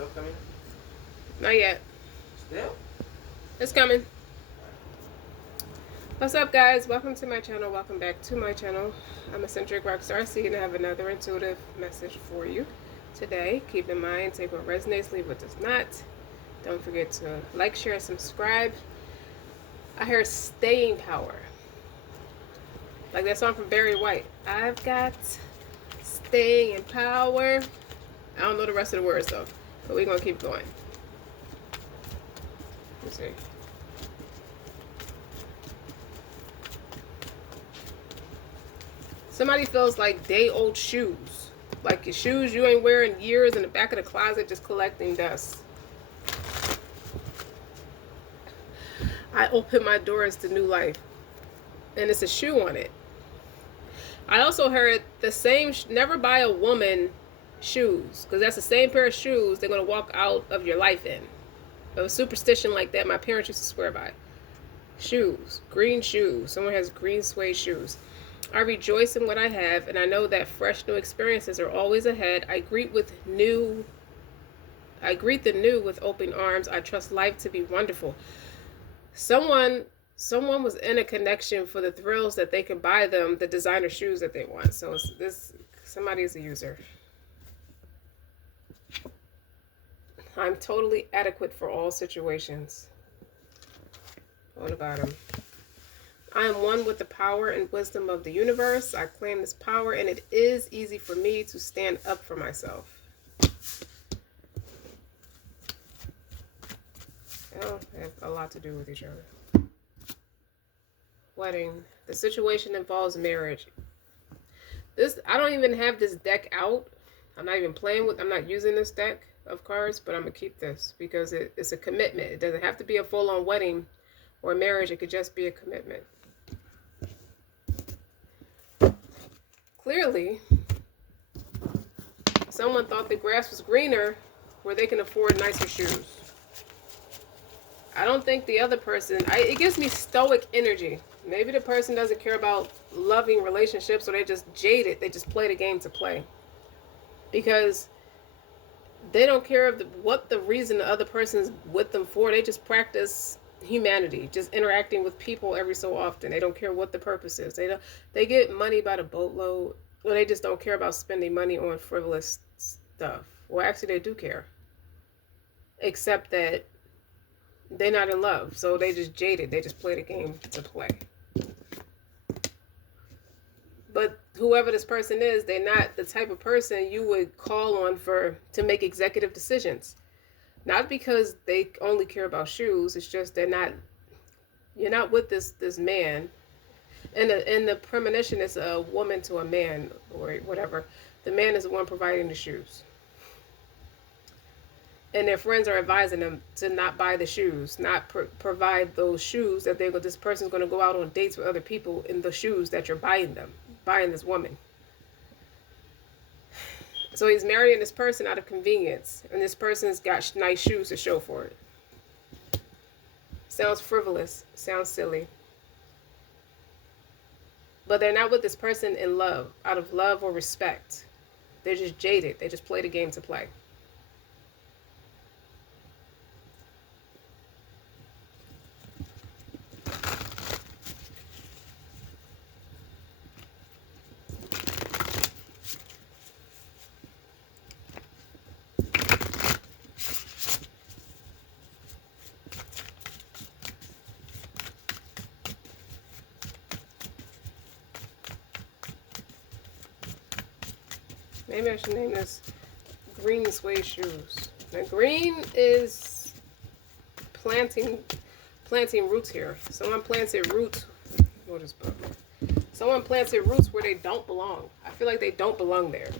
stuff coming? Not yet. Still? It's coming. What's up, guys? Welcome to my channel. Welcome back to my channel. I'm Eccentric RockStar'Seed, and I have another intuitive message for you today. Keep in mind, take what resonates, leave what does not. Don't forget to like, share, subscribe. I heard staying power. Like that song from Barry White. I've got staying power. I don't know the rest of the words though, but we're gonna keep going. Let's see. Somebody feels like day-old shoes. Like your shoes you ain't wearing years in the back of the closet just collecting dust. I open my doors to new life. And it's a shoe on it. I also heard the same, never buy a woman shoes. Because that's the same pair of shoes they're going to walk out of your life in. A superstition like that my parents used to swear by. Shoes. Green shoes. Someone has green suede shoes. I rejoice in what I have, and I know that fresh new experiences are always ahead. I greet the new with open arms. I trust life to be wonderful. Someone was in a connection for the thrills that they can buy them the designer shoes that they want. So somebody is a user. I'm totally adequate for all situations. What about him? I am one with the power and wisdom of the universe. I claim this power, and it is easy for me to stand up for myself. Well, they have a lot to do with each other. Wedding. The situation involves marriage. I don't even have this deck out. I'm not using this deck of cards, but I'm going to keep this because it's a commitment. It doesn't have to be a full-on wedding or marriage. It could just be a commitment. Clearly, someone thought the grass was greener where they can afford nicer shoes. I don't think the other person, it gives me stoic energy. Maybe the person doesn't care about loving relationships, or they just jaded. They just play the game to play. Because they don't care what the reason the other person's with them for. They just practice humanity, just interacting with people every so often. They don't care what the purpose is. They get money by the boatload, or they just don't care about spending money on frivolous stuff. Well, actually they do care, except that they're not in love, so they just jaded. They just play the game to play. But whoever this person is, they're not the type of person you would call on to make executive decisions. Not because they only care about shoes. It's just you're not with this man. And the premonition is a woman to a man or whatever. The man is the one providing the shoes. And their friends are advising them to not buy the shoes, not provide those shoes that this person's going to go out on dates with other people in the shoes that you're buying this woman. So he's marrying this person out of convenience, and this person's got nice shoes to show for it. Sounds frivolous, sounds silly. But they're not with this person in love, out of love or respect. They're just jaded. They just play the game to play. Maybe I should name this green suede shoes. Now green is planting roots here. Someone planted roots. What is book? Someone planted roots where they don't belong. I feel like they don't belong there.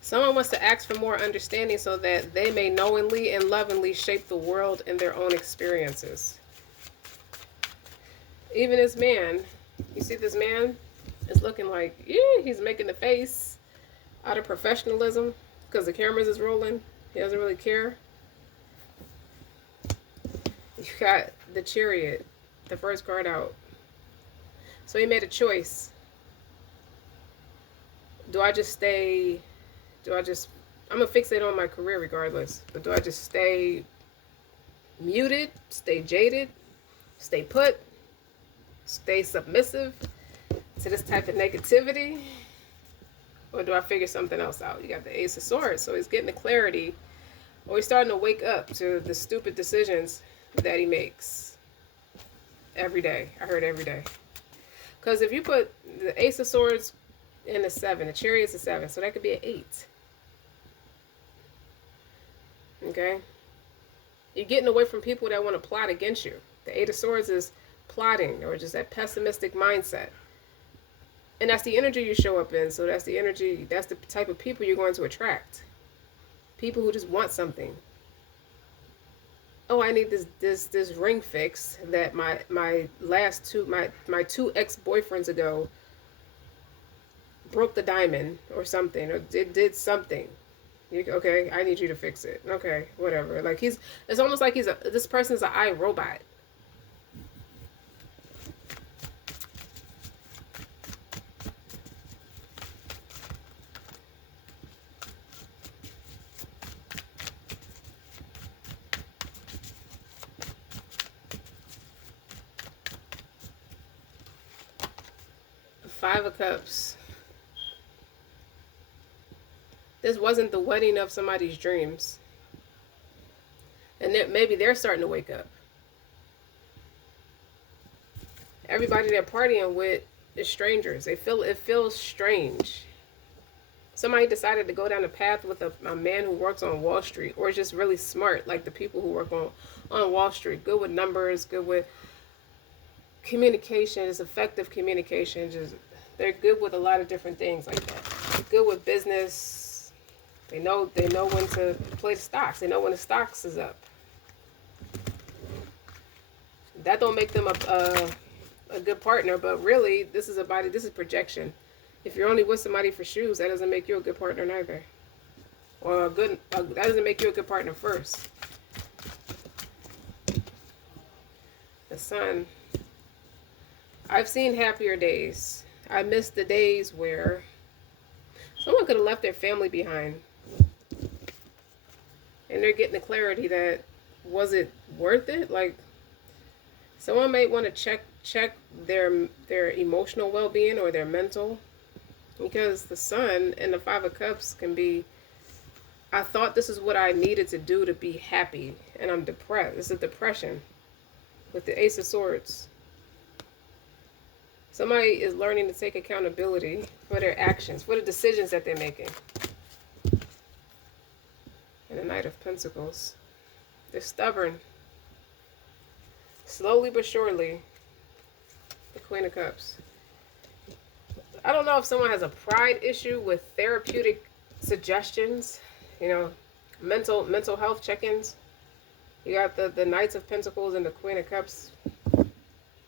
Someone wants to ask for more understanding so that they may knowingly and lovingly shape the world in their own experiences. Even this man, you see this man is looking like, yeah, he's making the face out of professionalism because the cameras is rolling. He doesn't really care. You got the Chariot, the first card out. So he made a choice. do I just stay, do I just, I'm going to fixate on my career regardless, but do I just stay muted, stay jaded, stay put, stay submissive to this type of negativity? Or do I figure something else out? You got the Ace of Swords, so he's getting the clarity, or he's starting to wake up to the stupid decisions that he makes every day. I heard every day. Because if you put the Ace of Swords in a 7, the Chariot's a 7, so that could be an 8. Okay? You're getting away from people that want to plot against you. The Eight of Swords is plotting, or just that pessimistic mindset. And that's the energy you show up in. So that's the energy, that's the type of people you're going to attract. People who just want something. Oh, I need this ring fix that my two ex-boyfriends ago broke the diamond or something, or did something. Okay, I need you to fix it. Okay, whatever. Like it's almost like this person's an iRobot. Five of Cups. This wasn't the wedding of somebody's dreams. And maybe they're starting to wake up. Everybody they're partying with is strangers. It feels strange. Somebody decided to go down a path with a man who works on Wall Street, or is just really smart, like the people who work on Wall Street. Good with numbers, good with communication, is effective communication. They're good with a lot of different things like that. They're good with business. They know when to play the stocks. They know when the stocks is up. That don't make them a good partner, but really this is projection. If you're only with somebody for shoes, that doesn't make you a good partner neither. Or that doesn't make you a good partner first. The Sun. I've seen happier days. I miss the days where someone could have left their family behind. And they're getting the clarity that, was it worth it? Like, someone might want to check their emotional well-being or their mental. Because the Sun and the Five of Cups can be, I thought this is what I needed to do to be happy, and I'm depressed. It's a depression with the Ace of Swords. Somebody is learning to take accountability for their actions, for the decisions that they're making. And the Knight of Pentacles. They're stubborn. Slowly but surely, the Queen of Cups. I don't know if someone has a pride issue with therapeutic suggestions, mental health check-ins. You got the Knights of Pentacles and the Queen of Cups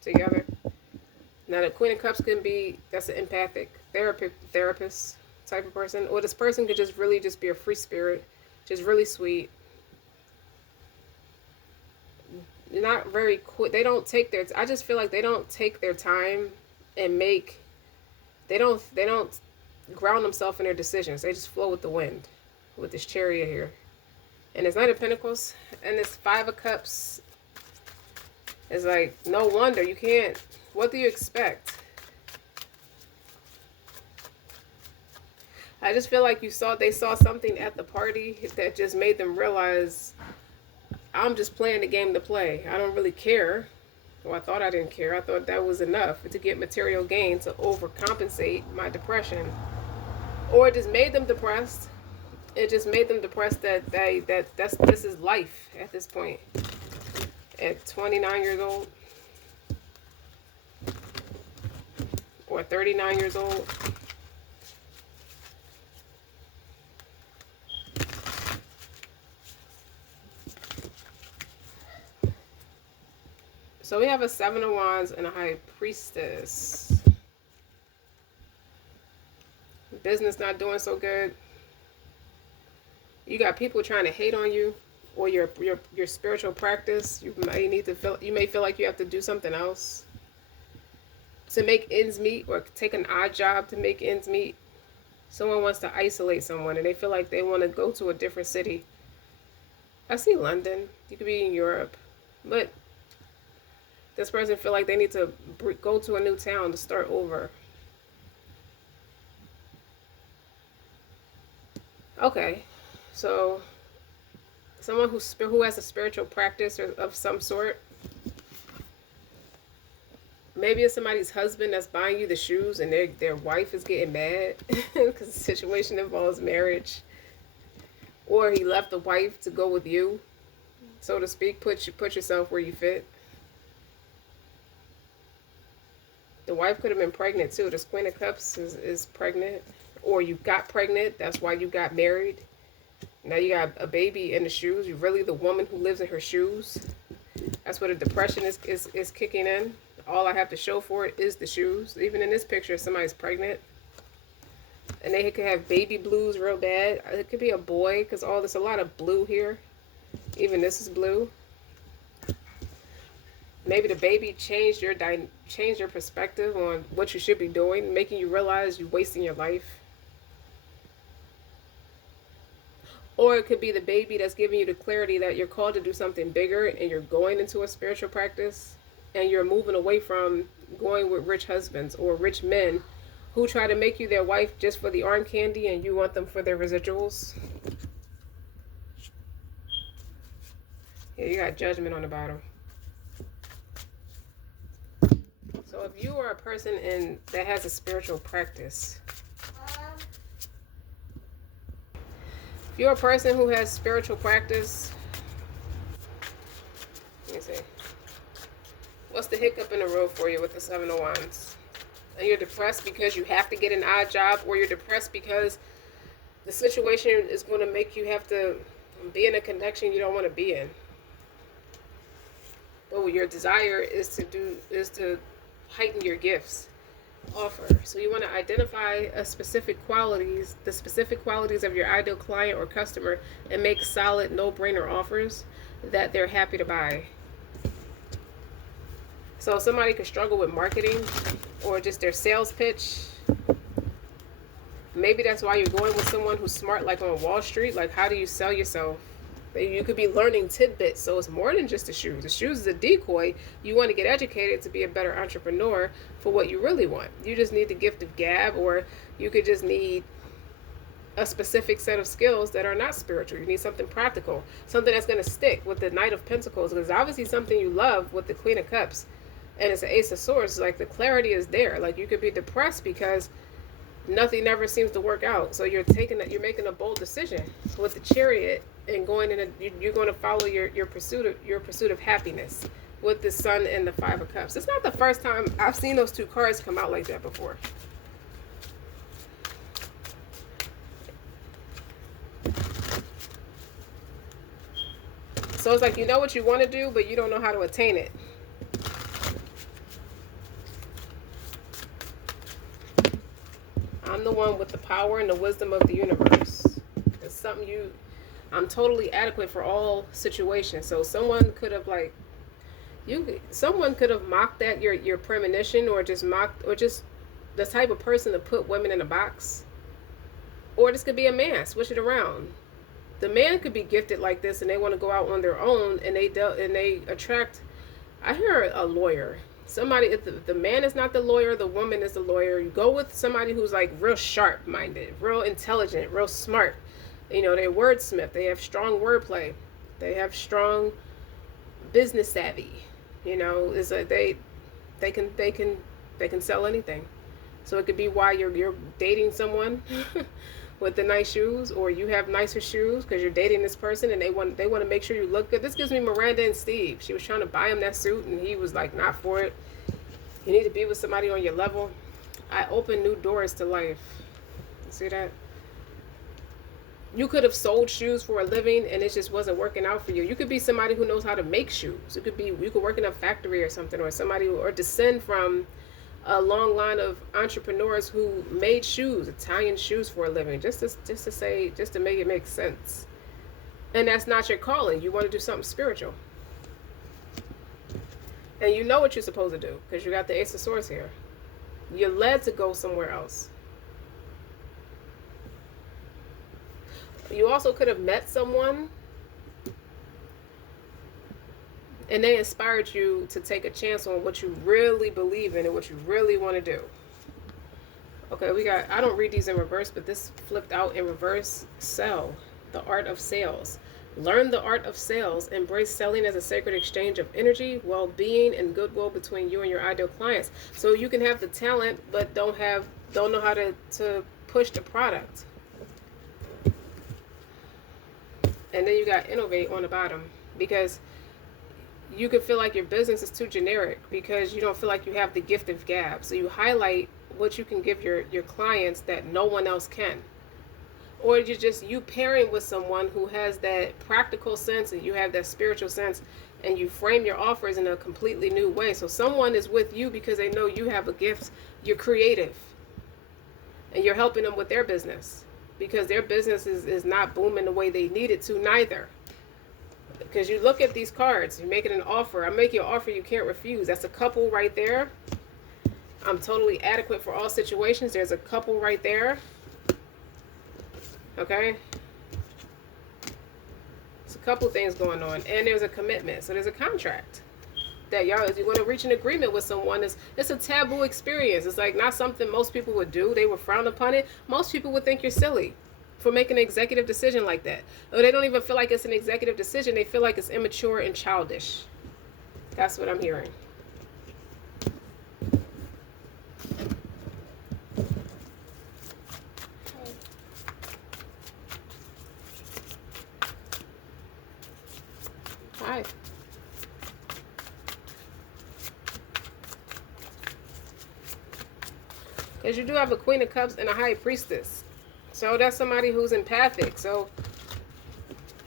together. Now the Queen of Cups can be, that's an empathic therapist type of person, or this person could just really just be a free spirit, just really sweet. Not very quick. They don't take their, I just feel like they don't take their time and they don't ground themselves in their decisions. They just flow with the wind with this Chariot here. And this Knight of Pentacles and this Five of Cups is like, no wonder you can't. What do you expect? I just feel like they saw something at the party that just made them realize, I'm just playing the game to play. I don't really care. Well, I thought I didn't care. I thought that was enough to get material gain to overcompensate my depression. Or it just made them depressed. It just made them depressed that this is life at this point. At 29 years old. Or 39 years old. So we have a Seven of Wands and a High Priestess. Business not doing so good. You got people trying to hate on you, or your spiritual practice. You may feel like you have to do something else to make ends meet, or take an odd job to make ends meet. Someone wants to isolate someone and they feel like they want to go to a different city. I see London. You could be in Europe. But this person feel like they need to go to a new town to start over. Okay. So someone who has a spiritual practice or of some sort. Maybe it's somebody's husband that's buying you the shoes and their wife is getting mad because the situation involves marriage. Or he left the wife to go with you, so to speak. Put yourself where you fit. The wife could have been pregnant too. This Queen of Cups is pregnant. Or you got pregnant. That's why you got married. Now you got a baby in the shoes. You're really the woman who lives in her shoes. That's where the depression is kicking in. All I have to show for it is the shoes. Even in this picture, somebody's pregnant. And they could have baby blues real bad. It could be a boy because there's a lot of blue here. Even this is blue. Maybe the baby changed your perspective on what you should be doing, making you realize you're wasting your life. Or it could be the baby that's giving you the clarity that you're called to do something bigger and you're going into a spiritual practice and you're moving away from going with rich husbands or rich men who try to make you their wife just for the arm candy and you want them for their residuals. Yeah, you got Judgment on the bottom. So if you are a person that has a spiritual practice, if you're a person who has spiritual practice, let me see. What's the hiccup in the road for you with the Seven of Wands? And you're depressed because you have to get an odd job, or you're depressed because the situation is going to make you have to be in a connection you don't want to be in. But what your desire is to heighten your gifts offer. So you want to identify the specific qualities of your ideal client or customer and make solid no-brainer offers that they're happy to buy. So somebody could struggle with marketing or just their sales pitch. Maybe that's why you're going with someone who's smart, like on Wall Street. Like, how do you sell yourself? You could be learning tidbits, so it's more than just the shoes. The shoes is a decoy. You want to get educated to be a better entrepreneur for what you really want. You just need the gift of gab, or you could just need a specific set of skills that are not spiritual. You need something practical, something that's going to stick with the Knight of Pentacles, because obviously something you love with the Queen of Cups, and it's an Ace of Swords. Like, the clarity is there. Like, you could be depressed because nothing ever seems to work out. So you're making a bold decision with the Chariot and you're going to follow your pursuit of happiness with the Sun and the Five of Cups. It's not the first time I've seen those two cards come out like that before. So it's like, you know what you want to do, but you don't know how to attain it. I'm the one with the power and the wisdom of the universe. It's something I'm totally adequate for all situations. So someone could have mocked at your premonition, or just the type of person to put women in a box. Or this could be a man. Switch it around. The man could be gifted like this, and they want to go out on their own, and they attract. I hear a lawyer. Somebody, if the man is not the lawyer, the woman is the lawyer. You go with somebody who's like real sharp-minded, real intelligent, real smart. You know, they're wordsmith. They have strong wordplay. They have strong business savvy. You know, it's like they can sell anything. So it could be why you're dating someone with the nice shoes, or you have nicer shoes because you're dating this person and they want to make sure you look good. This gives me Miranda and Steve. She was trying to buy him that suit and he was like, not for it. You need to be with somebody on your level. I open new doors to life. See that? You could have sold shoes for a living and it just wasn't working out for you. You could be somebody who knows how to make shoes. It could be, you could work in a factory or something, or descend from a long line of entrepreneurs who made shoes, Italian shoes, for a living, just to make it make sense. And that's not your calling. You want to do something spiritual, and you know what you're supposed to do because you got the Ace of Swords here. You're led to go somewhere else. You also could have met someone and they inspired you to take a chance on what you really believe in and what you really want to do. Okay, we got, I don't read these in reverse, but this flipped out in reverse. Sell, the art of sales. Learn the art of sales. Embrace selling as a sacred exchange of energy, well-being, and goodwill between you and your ideal clients. So you can have the talent, but don't know how to push the product. And then you got innovate on the bottom, because you could feel like your business is too generic because you don't feel like you have the gift of gab. So you highlight what you can give your clients that no one else can. Or you're just you pairing with someone who has that practical sense and you have that spiritual sense, and you frame your offers in a completely new way. So someone is with you because they know you have a gift, you're creative, and you're helping them with their business because their business is not booming the way they need it to neither. Because you look at these cards, you're making an offer. I'm making an offer you can't refuse. That's a couple right there. I'm totally adequate for all situations. There's a couple right there. Okay? There's a couple things going on. And there's a commitment. So there's a contract. That y'all, if you want to reach an agreement with someone, it's a taboo experience. It's like not something most people would do. They would frown upon it. Most people would think you're silly for making an executive decision like that. Or they don't even feel like it's an executive decision. They feel like it's immature and childish. That's what I'm hearing. Hi. Because you do have a Queen of Cups and a High Priestess. So that's somebody who's empathic. So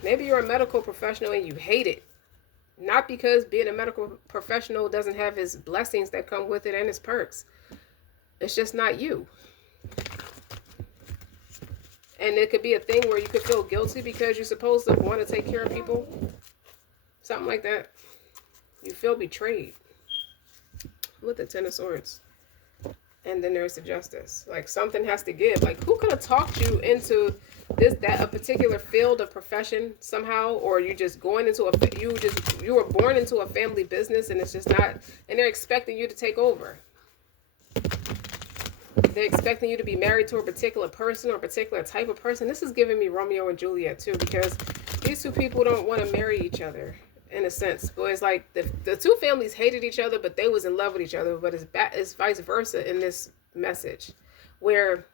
maybe you're a medical professional and you hate it. Not because being a medical professional doesn't have its blessings that come with it and its perks. It's just not you. And it could be a thing where you could feel guilty because you're supposed to want to take care of people. Something like that. You feel betrayed. With the Ten of Swords. And then there's the Justice. Like something has to give. Like who could have talked you into a particular field of profession somehow, or you just going into you were born into a family business and it's just not, and they're expecting you to take over. They're expecting you to be married to a particular person or a particular type of person. This is giving me Romeo and Juliet too, because these two people don't want to marry each other. In a sense, but it's like the two families hated each other, but they was in love with each other. But it's vice versa in this message, where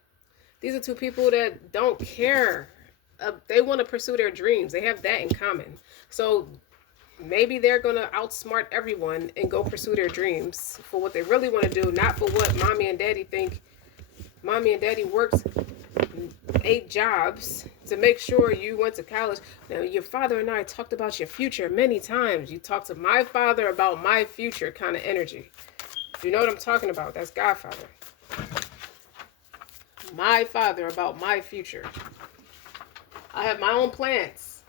these are two people that don't care. They want to pursue their dreams. They have that in common. So maybe they're gonna outsmart everyone and go pursue their dreams for what they really want to do, not for what mommy and daddy think. Mommy and daddy worked 8 jobs to make sure you went to college. Now, your father and I talked about your future many times. You talked to my father about my future kind of energy. You know what I'm talking about? That's Godfather. My father about my future. I have my own plans.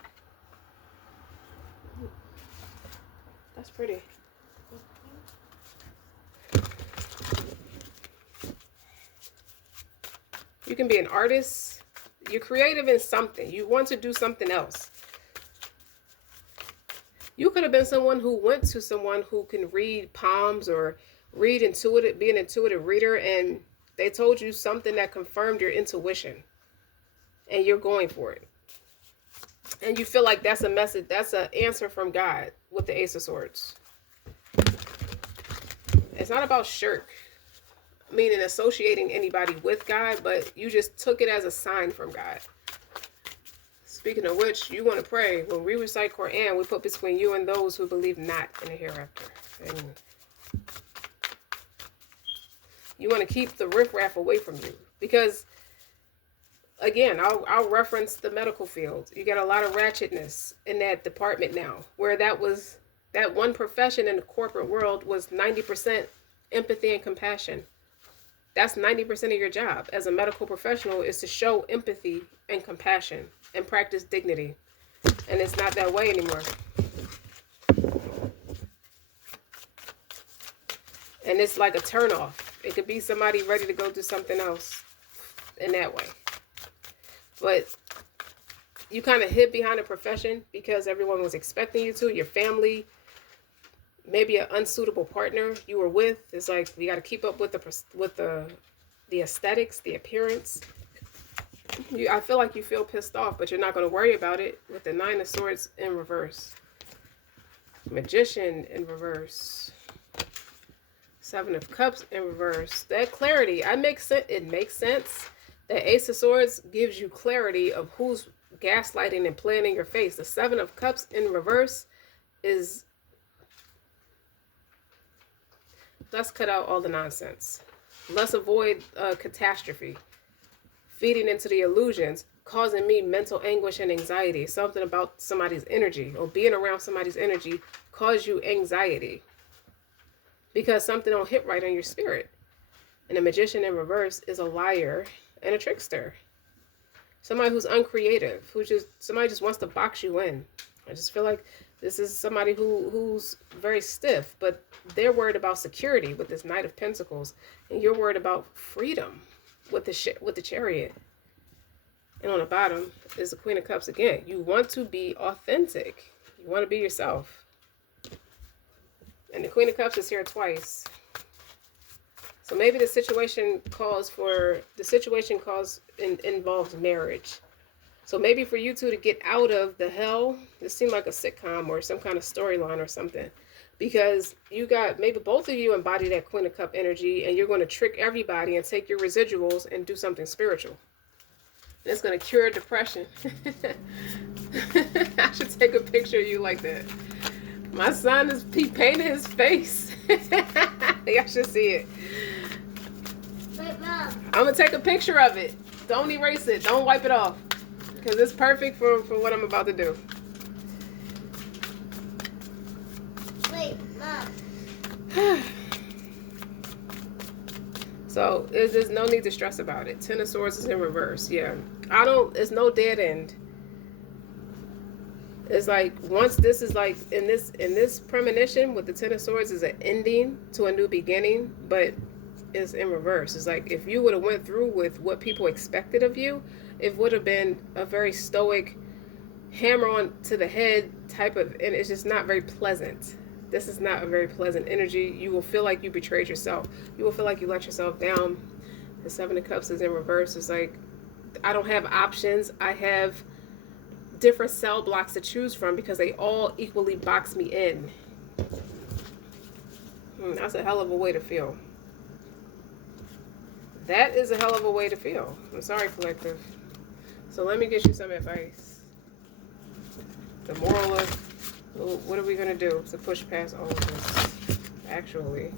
That's pretty. You can be an artist. You're creative in something. You want to do something else. You could have been someone who went to someone who can read palms or read intuitive, be an intuitive reader, and they told you something that confirmed your intuition. And you're going for it. And you feel like that's a message, that's an answer from God with the Ace of Swords. It's not about shirk, meaning associating anybody with God, but you just took it as a sign from God. Speaking of which, you want to pray. When we recite Quran, we put between you and those who believe not in the hereafter. And you want to keep the riffraff away from you. Because, again, I'll reference the medical field. You got a lot of ratchetness in that department now, where that one profession in the corporate world was 90% empathy and compassion. That's 90% of your job as a medical professional, is to show empathy and compassion and practice dignity. And it's not that way anymore. And it's like a turnoff. It could be somebody ready to go do something else in that way. But you kind of hid behind a profession because everyone was expecting you to, your family, maybe an unsuitable partner you were with. It's like we got to keep up with the aesthetics, the appearance. I feel like you feel pissed off, but you're not going to worry about it with the Nine of Swords in reverse. Magician in reverse. Seven of Cups in reverse. That clarity, it makes sense. That Ace of Swords gives you clarity of who's gaslighting and playing in your face. The Seven of Cups in reverse is, let's cut out all the nonsense. Let's avoid catastrophe. Feeding into the illusions, causing me mental anguish and anxiety. Something about somebody's energy or being around somebody's energy cause you anxiety because something don't hit right on your spirit. And the Magician in reverse is a liar and a trickster. Somebody who's uncreative, somebody just wants to box you in. I just feel like this is somebody who's very stiff, but they're worried about security with this Knight of Pentacles, and you're worried about freedom with the Chariot. And on the bottom is the Queen of Cups again. You want to be authentic. You want to be yourself. And the Queen of Cups is here twice. So maybe the situation involves marriage. So maybe for you two to get out of the hell, this seemed like a sitcom or some kind of storyline or something. Because maybe both of you embody that Queen of Cup energy and you're going to trick everybody and take your residuals and do something spiritual. And it's going to cure depression. I should take a picture of you like that. My son he painted his face. Y'all should see it. Wait, Mom. I'm going to take a picture of it. Don't erase it. Don't wipe it off. Because it's perfect for what I'm about to do. Wait, Mom. So there's no need to stress about it. Ten of Swords is in reverse. Yeah. It's no dead end. It's like once this is like in this premonition with the Ten of Swords is an ending to a new beginning, but it's in reverse. It's like if you would have went through with what people expected of you, it would have been a very stoic, hammer on to the head type of, and it's just not very pleasant. This is not a very pleasant energy. You will feel like you betrayed yourself. You will feel like you let yourself down. The Seven of Cups is in reverse. It's like I don't have options. I have different cell blocks to choose from because they all equally box me in. That's a hell of a way to feel. That is a hell of a way to feel. I'm sorry, collective. So let me get you some advice. The moral of what are we going to do to push past all of this? Actually,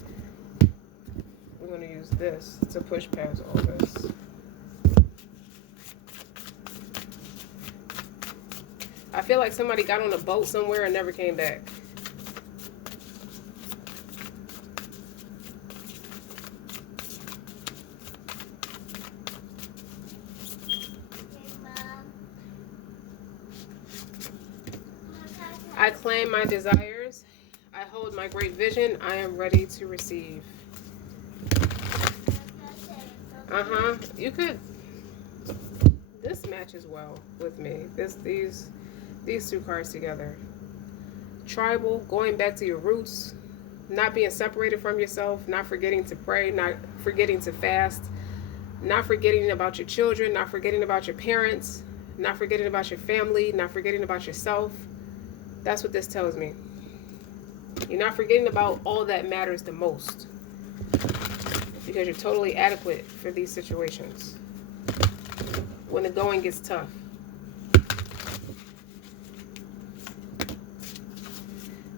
we're going to use this to push past all this. I feel like somebody got on a boat somewhere and never came back. I claim my desires. I hold my great vision. I am ready to receive. You could. This matches well with me. These two cards together. Tribal, going back to your roots, not being separated from yourself, not forgetting to pray, not forgetting to fast, not forgetting about your children, not forgetting about your parents, not forgetting about your family, not forgetting about yourself. That's what this tells me. You're not forgetting about all that matters the most because you're totally adequate for these situations when the going gets tough.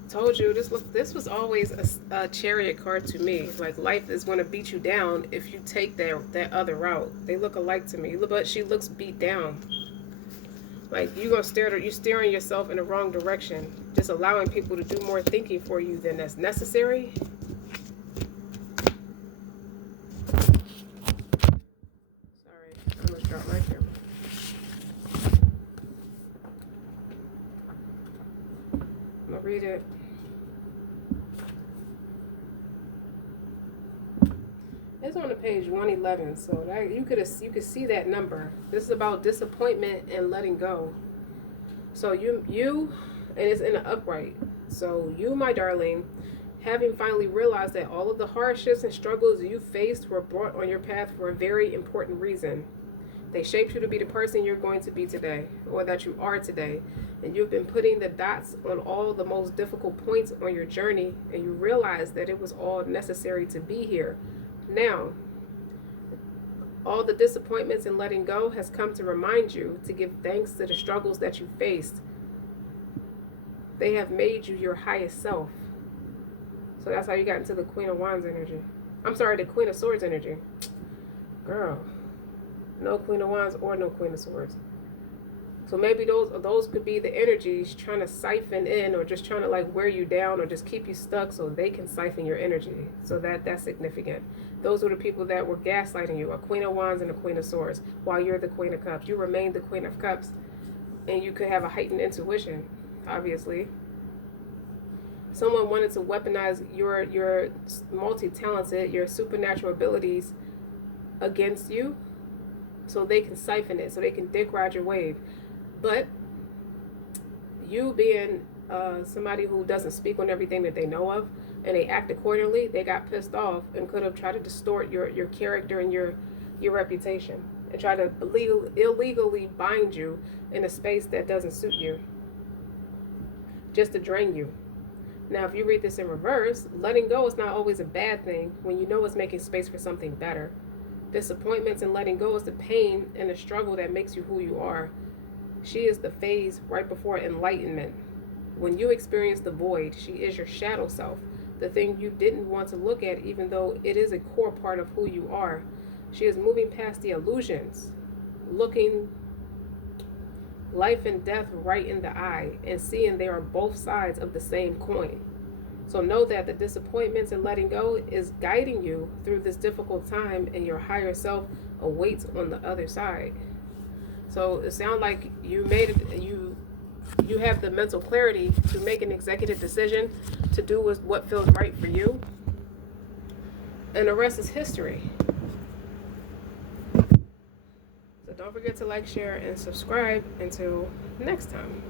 Told you this was always a Chariot card to me. Like life is going to beat you down if you take that other route. They look alike to me, but she looks beat down. Like you're steering yourself in the wrong direction, just allowing people to do more thinking for you than that's necessary. Sorry, I almost dropped my camera. I'm gonna read it. It's on the page 111, so that you could see that number. This is about disappointment and letting go. So you, and it's in an upright. So you, my darling, having finally realized that all of the hardships and struggles you faced were brought on your path for a very important reason. They shaped you to be the person you're going to be today, or that you are today. And you've been putting the dots on all the most difficult points on your journey, and you realize that it was all necessary to be here. Now, all the disappointments and letting go has come to remind you to give thanks to the struggles that you faced. They have made you your highest self. So that's how you got into the Queen of Wands energy. I'm sorry, the Queen of Swords energy. Girl, no Queen of Wands or no Queen of Swords. So maybe those could be the energies trying to siphon in, or just trying to like wear you down, or just keep you stuck so they can siphon your energy. So that's significant. Those were the people that were gaslighting you, a Queen of Wands and a Queen of Swords, while you're the Queen of Cups. You remain the Queen of Cups, and you could have a heightened intuition, obviously. Someone wanted to weaponize your multi-talented, your supernatural abilities against you, so they can siphon it, so they can dick ride your wave. But you being somebody who doesn't speak on everything that they know of, and they act accordingly, they got pissed off and could have tried to distort your character and your reputation, and try to illegally bind you in a space that doesn't suit you, just to drain you. Now, if you read this in reverse, letting go is not always a bad thing when you know it's making space for something better. Disappointments and letting go is the pain and the struggle that makes you who you are. She is the phase right before enlightenment. When you experience the void, she is your shadow self, the thing you didn't want to look at, even though it is a core part of who you are. She is moving past the illusions, looking life and death right in the eye, and seeing they are both sides of the same coin. So know that the disappointments and letting go is guiding you through this difficult time, and your higher self awaits on the other side. So it sounds like you made it, you have the mental clarity to make an executive decision to do what feels right for you, and the rest is history. So don't forget to like, share, and subscribe. Until next time.